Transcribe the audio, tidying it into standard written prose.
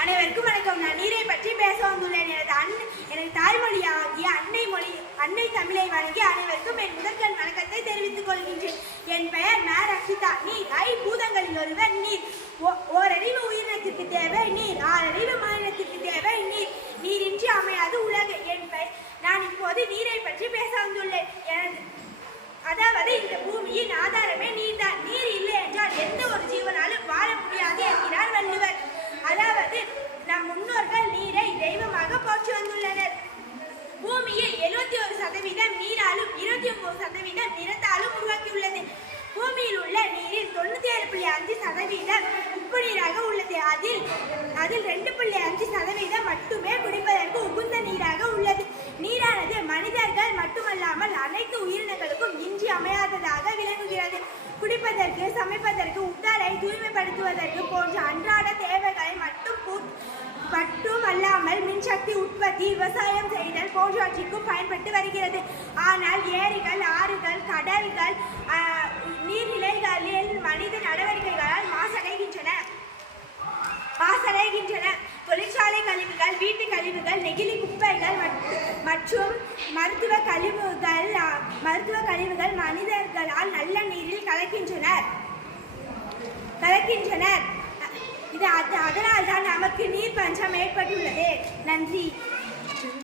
அனைவருக்கும் வணக்கம். நான் நீரை பற்றி பேச வந்துள்ளேன். எனது தாய்மொழியாகிய அன்னை தமிழை வணங்கி அனைவருக்கும் என் முதற்கண் வணக்கத்தை தெரிவித்துக் கொள்கின்றேன். என் பெயர் மா ரக்ஷிதா. நீர் ஐம்பூதங்களில் ஒருவர். நீர் ஓரறிவு உயிரினத்திற்கு தேவை. நீர் ஆறறிவு மாநிலத்திற்கு தேவை. நீரின்றி அமையாது உலகு. நான் இப்போது நீரை பற்றி பேச வந்துள்ளேன். அதாவது இந்த பூமியின் ஆதாரமே நீர்தான். நீர் இல்லை என்றால் எந்த ஒரு ஜீவனாலும் வாழ முடியாது என்கிறார் வள்ளுவர். அதாவது நம் முன்னோர்கள் நீரை தெய்வமாக போற்றி வந்துள்ளனர். பூமியில் 71% நீராலும் 29% நிலத்தாலும் உருவாக்கியுள்ளது. பூமியில் உள்ள நீரில் 97.5% உப்பு நீராக உள்ளது. அதில் 2.5% மட்டுமே குடிப்பதற்கு உகுந்த நீராக உள்ளது. நீரானது மனிதர்கள் மட்டுமல்லாமல் அனைத்து உயிரினங்களுக்கும் இன்றி அமையாததாக விளங்குகிறது. குடிப்பதற்கு, சமைப்பதற்கு, உடலை தூய்மைப்படுத்துவதற்கு போன்ற அன்றாட தேவைகளை மட்டும் அல்லாமல் மின்சக்தி உற்பத்தி, விவசாயம் செய்தல் போன்றவற்றிற்கும் பயன்பட்டு வருகிறது. ஆனால் ஏரிகள், ஆறுகள், கடல்கள், நீர்நிலைகளில் மனித நடவடிக்கைகளால் மாசடைகின்றன. தொழிற்சாலை கழிவுகள், வீட்டு கழிவுகள், நெகிழி குப்பைகள் மற்றும் மருத்துவ கழிவுகள் மனிதர்களால் நல்ல நீரில் கலக்கின்றனர். அதனால்தான் நமக்கு நீர் பஞ்சம் ஏற்பட்டுள்ளது. நன்றி.